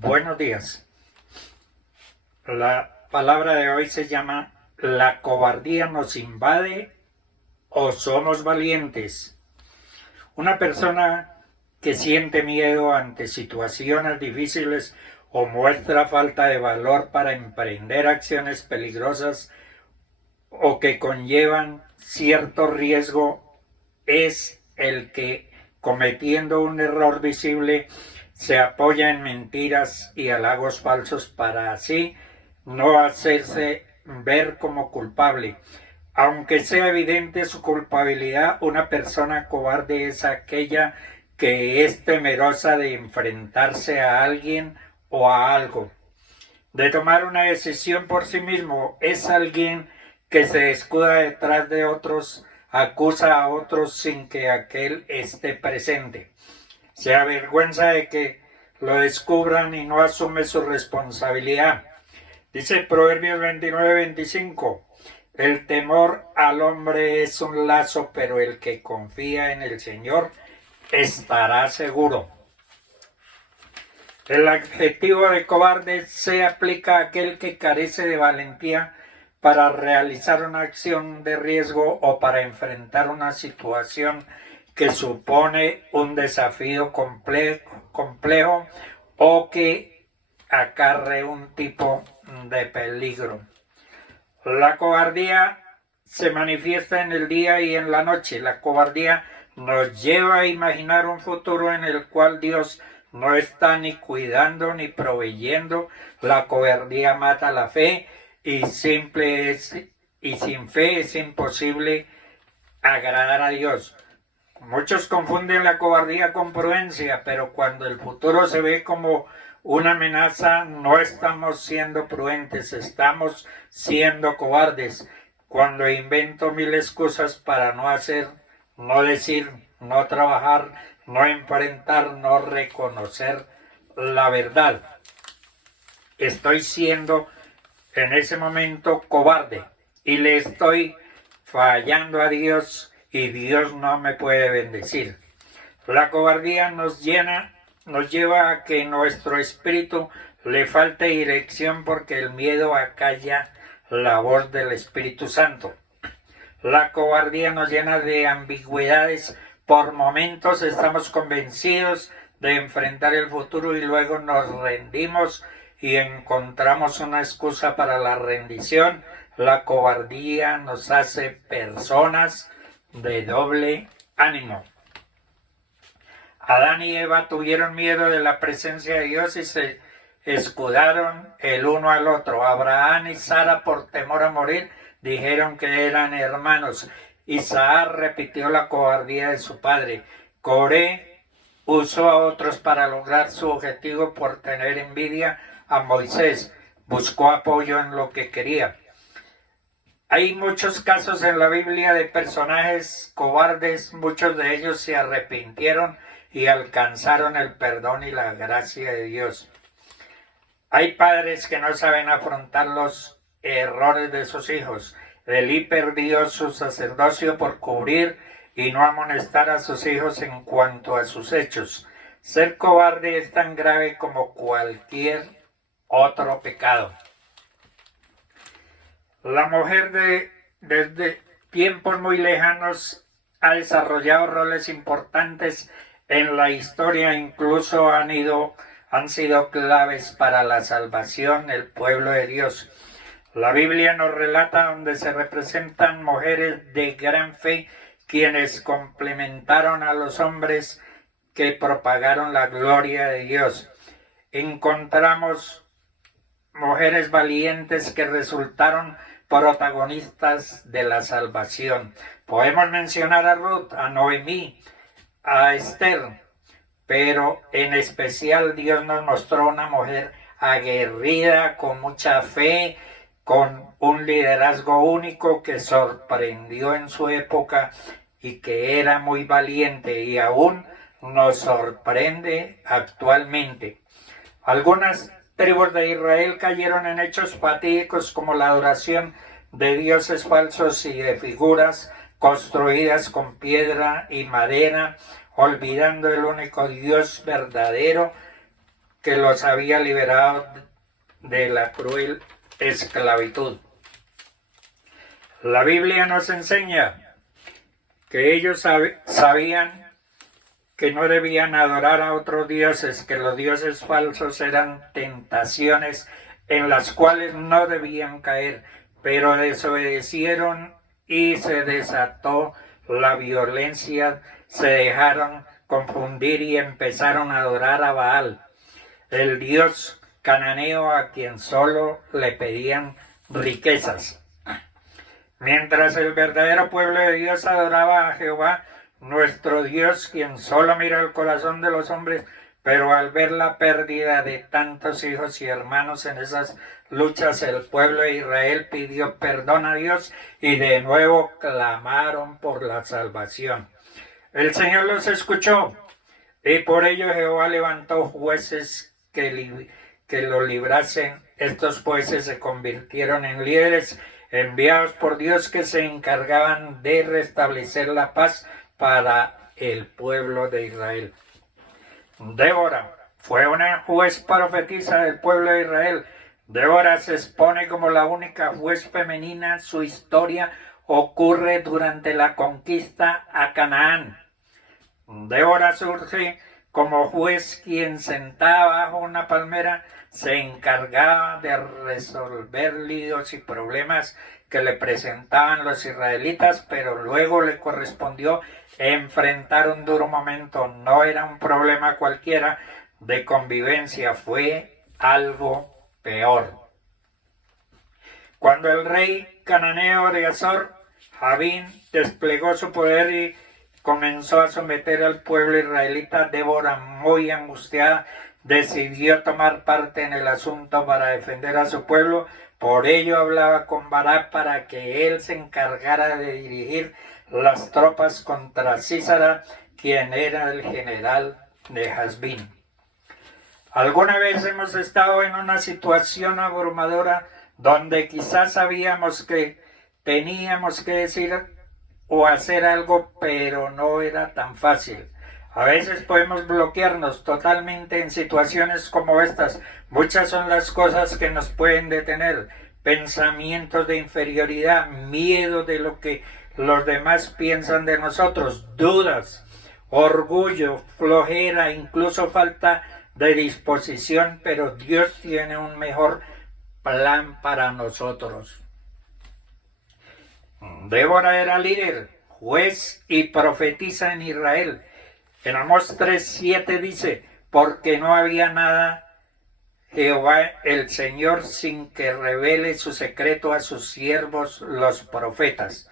Buenos días. La palabra de hoy se llama ¿La cobardía nos invade o somos valientes? Una persona que siente miedo ante situaciones difíciles o muestra falta de valor para emprender acciones peligrosas o que conllevan cierto riesgo es el que, cometiendo un error visible, se apoya en mentiras y halagos falsos para así no hacerse ver como culpable. Aunque sea evidente su culpabilidad, una persona cobarde es aquella que es temerosa de enfrentarse a alguien o a algo, de tomar una decisión por sí mismo. Es alguien que se escuda detrás de otros, acusa a otros sin que aquel esté presente, se avergüenza de que lo descubran y no asume su responsabilidad. Dice Proverbios 29:25, el temor al hombre es un lazo, pero el que confía en el Señor estará seguro. El adjetivo de cobarde se aplica a aquel que carece de valentía para realizar una acción de riesgo o para enfrentar una situación que supone un desafío complejo o que acarre un tipo de peligro. La cobardía se manifiesta en el día y en la noche. La cobardía nos lleva a imaginar un futuro en el cual Dios no está ni cuidando ni proveyendo. La cobardía mata la fe y sin fe es imposible agradar a Dios. Muchos confunden la cobardía con prudencia, pero cuando el futuro se ve como una amenaza, no estamos siendo prudentes, estamos siendo cobardes. Cuando invento mil excusas para no hacer, no decir, no trabajar, no enfrentar, no reconocer la verdad, estoy siendo en ese momento cobarde y le estoy fallando a Dios y Dios no me puede bendecir. La cobardía nos lleva a que nuestro espíritu le falte dirección porque el miedo acalla la voz del Espíritu Santo. La cobardía nos llena de ambigüedades. Por momentos estamos convencidos de enfrentar el futuro y luego nos rendimos y encontramos una excusa para la rendición. La cobardía nos hace personas de doble ánimo. Adán y Eva tuvieron miedo de la presencia de Dios y se escudaron el uno al otro. Abraham y Sara, por temor a morir, dijeron que eran hermanos. Isaac repitió la cobardía de su padre. Coré usó a otros para lograr su objetivo por tener envidia a Moisés. Buscó apoyo en lo que quería. Hay muchos casos en la Biblia de personajes cobardes, muchos de ellos se arrepintieron y alcanzaron el perdón y la gracia de Dios. Hay padres que no saben afrontar los errores de sus hijos. Elí perdió su sacerdocio por cubrir y no amonestar a sus hijos en cuanto a sus hechos. Ser cobarde es tan grave como cualquier otro pecado. La mujer desde tiempos muy lejanos ha desarrollado roles importantes en la historia, incluso han sido claves para la salvación del pueblo de Dios. La Biblia nos relata donde se representan mujeres de gran fe, quienes complementaron a los hombres que propagaron la gloria de Dios. Encontramos mujeres valientes que resultaron protagonistas de la salvación. Podemos mencionar a Ruth, a Noemí, a Esther, pero en especial Dios nos mostró una mujer aguerrida, con mucha fe, con un liderazgo único que sorprendió en su época y que era muy valiente y aún nos sorprende actualmente. Algunas tribus de Israel cayeron en hechos fatídicos como la adoración de dioses falsos y de figuras construidas con piedra y madera, olvidando el único Dios verdadero que los había liberado de la cruel esclavitud. La Biblia nos enseña que ellos sabían que no debían adorar a otros dioses, que los dioses falsos eran tentaciones en las cuales no debían caer, pero desobedecieron y se desató la violencia, se dejaron confundir y empezaron a adorar a Baal, el dios cananeo a quien solo le pedían riquezas. Mientras el verdadero pueblo de Dios adoraba a Jehová, nuestro Dios, quien solo mira el corazón de los hombres, pero al ver la pérdida de tantos hijos y hermanos en esas luchas, el pueblo de Israel pidió perdón a Dios y de nuevo clamaron por la salvación. El Señor los escuchó y por ello Jehová levantó jueces que lo librasen. Estos jueces se convirtieron en líderes enviados por Dios que se encargaban de restablecer la paz para el pueblo de Israel. Débora fue una juez profetisa del pueblo de Israel. Débora se expone como la única juez femenina. Su historia ocurre durante la conquista a Canaán. Débora surge como juez quien sentada bajo una palmera se encargaba de resolver líos y problemas que le presentaban los israelitas, pero luego le correspondió enfrentar un duro momento. No era un problema cualquiera de convivencia, fue algo peor. Cuando el rey cananeo de Azor, Jabín, desplegó su poder y comenzó a someter al pueblo israelita, Débora, muy angustiada, decidió tomar parte en el asunto para defender a su pueblo. Por ello hablaba con Barak para que él se encargara de dirigir las tropas contra Sísara, quien era el general de Jazbín. ¿Alguna vez hemos estado en una situación abrumadora donde quizás sabíamos que teníamos que decir o hacer algo, pero no era tan fácil? A veces podemos bloquearnos totalmente en situaciones como estas. Muchas son las cosas que nos pueden detener. Pensamientos de inferioridad, miedo de lo que los demás piensan de nosotros, dudas, orgullo, flojera, incluso falta de disposición, pero Dios tiene un mejor plan para nosotros. Débora era líder, juez y profetisa en Israel. En Amós 3:7 dice, porque no había nada Jehová el Señor sin que revele su secreto a sus siervos los profetas.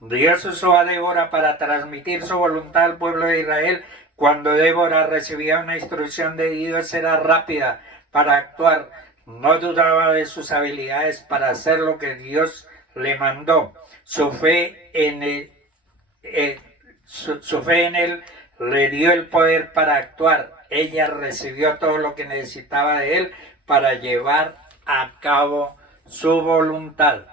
Dios usó a Débora para transmitir su voluntad al pueblo de Israel. Cuando Débora recibía una instrucción de Dios era rápida para actuar, no dudaba de sus habilidades para hacer lo que Dios le mandó. Su fe en él le dio el poder para actuar. Ella recibió todo lo que necesitaba de él para llevar a cabo su voluntad.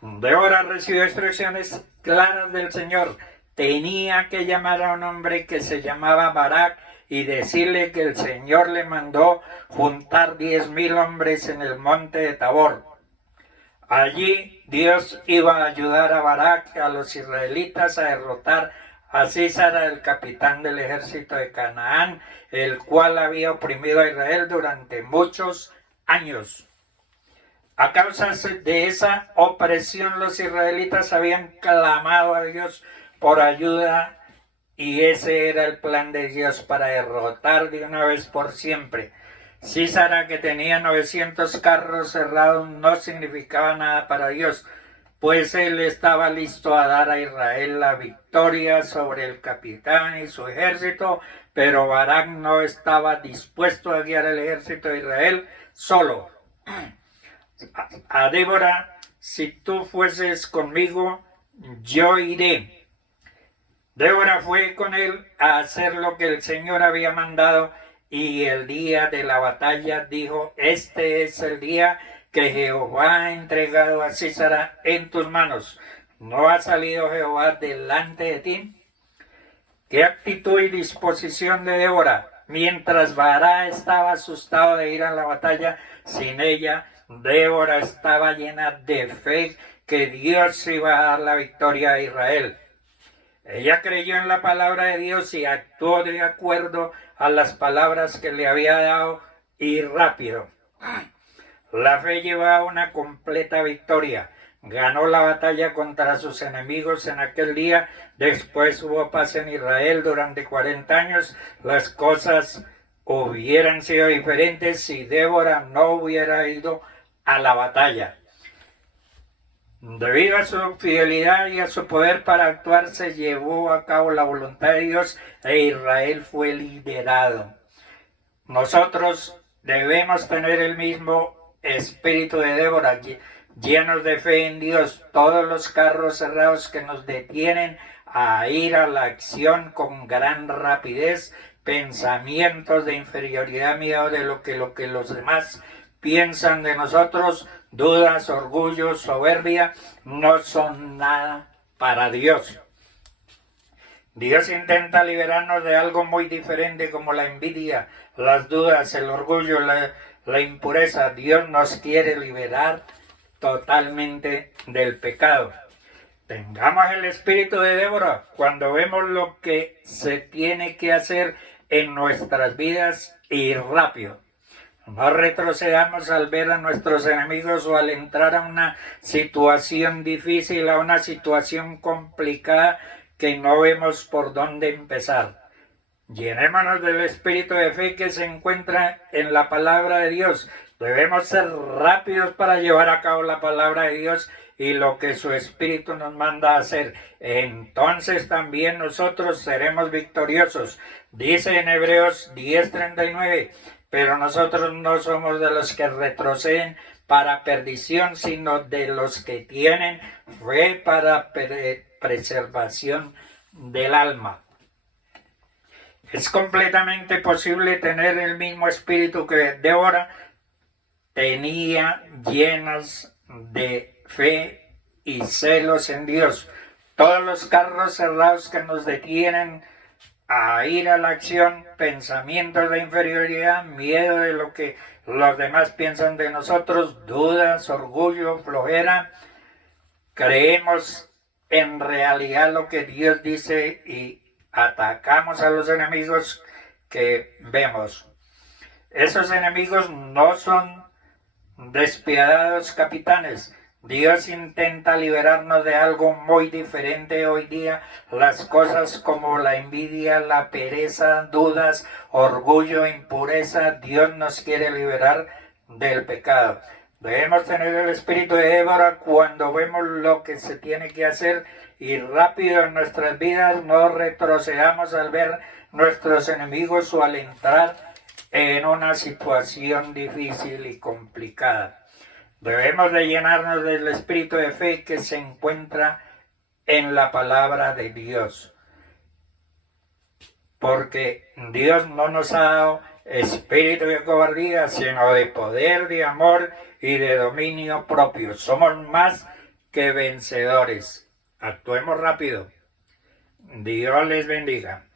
Débora recibió instrucciones claras del Señor. Tenía que llamar a un hombre que se llamaba Barak y decirle que el Señor le mandó juntar 10,000 hombres en el monte de Tabor. Allí Dios iba a ayudar a Barak, a los israelitas, a derrotar a Sísara, el capitán del ejército de Canaán, el cual había oprimido a Israel durante muchos años. A causa de esa opresión, los israelitas habían clamado a Dios por ayuda y ese era el plan de Dios para derrotar de una vez por siempre. Sísara, que tenía 900 carros cerrados, no significaba nada para Dios, pues él estaba listo a dar a Israel la victoria sobre el capitán y su ejército, pero Barak no estaba dispuesto a guiar el ejército de Israel solo. A Débora, si tú fueses conmigo, yo iré. Débora fue con él a hacer lo que el Señor había mandado y el día de la batalla dijo, este es el día que Jehová ha entregado a Sísara en tus manos. ¿No ha salido Jehová delante de ti? ¿Qué actitud y disposición de Débora? mientras Bará estaba asustado de ir a la batalla sin ella, Débora estaba llena de fe que Dios iba a dar la victoria a Israel. Ella creyó en la palabra de Dios y actuó de acuerdo a las palabras que le había dado y rápido. La fe llevó a una completa victoria. Ganó la batalla contra sus enemigos en aquel día. Después hubo paz en Israel durante 40 años. Las cosas hubieran sido diferentes si Débora no hubiera ido a la batalla. Debido a su fidelidad y a su poder para actuar, se llevó a cabo la voluntad de Dios e Israel fue liderado. Nosotros debemos tener el mismo espíritu de Débora, llenos de fe en Dios, todos los carros cerrados que nos detienen a ir a la acción con gran rapidez, pensamientos de inferioridad, miedo de lo que los demás piensan de nosotros, dudas, orgullo, soberbia, no son nada para Dios. Dios intenta liberarnos de algo muy diferente como la envidia, las dudas, el orgullo, la impureza. Dios nos quiere liberar totalmente del pecado. Tengamos el espíritu de Débora cuando vemos lo que se tiene que hacer en nuestras vidas y rápido. No retrocedamos al ver a nuestros enemigos o al entrar a una situación difícil, a una situación complicada que no vemos por dónde empezar. Llenémonos del espíritu de fe que se encuentra en la palabra de Dios. Debemos ser rápidos para llevar a cabo la palabra de Dios y lo que su espíritu nos manda a hacer. Entonces también nosotros seremos victoriosos. Dice en Hebreos 10:39, pero nosotros no somos de los que retroceden para perdición, sino de los que tienen fe para preservación del alma. Es completamente posible tener el mismo espíritu que Débora tenía, llenas de fe y celos en Dios. Todos los carros cerrados que nos detienen a ir a la acción, pensamientos de inferioridad, miedo de lo que los demás piensan de nosotros, dudas, orgullo, flojera. Creemos en realidad lo que Dios dice y atacamos a los enemigos que vemos. Esos enemigos no son despiadados capitanes. Dios intenta liberarnos de algo muy diferente hoy día. Las cosas como la envidia, la pereza, dudas, orgullo, impureza, Dios nos quiere liberar del pecado. Debemos tener el espíritu de Débora cuando vemos lo que se tiene que hacer y rápido en nuestras vidas. No retrocedamos al ver nuestros enemigos o al entrar en una situación difícil y complicada. Debemos de llenarnos del espíritu de fe que se encuentra en la palabra de Dios. Porque Dios no nos ha dado espíritu de cobardía, sino de poder, de amor y de dominio propio. Somos más que vencedores. Actuemos rápido. Dios les bendiga.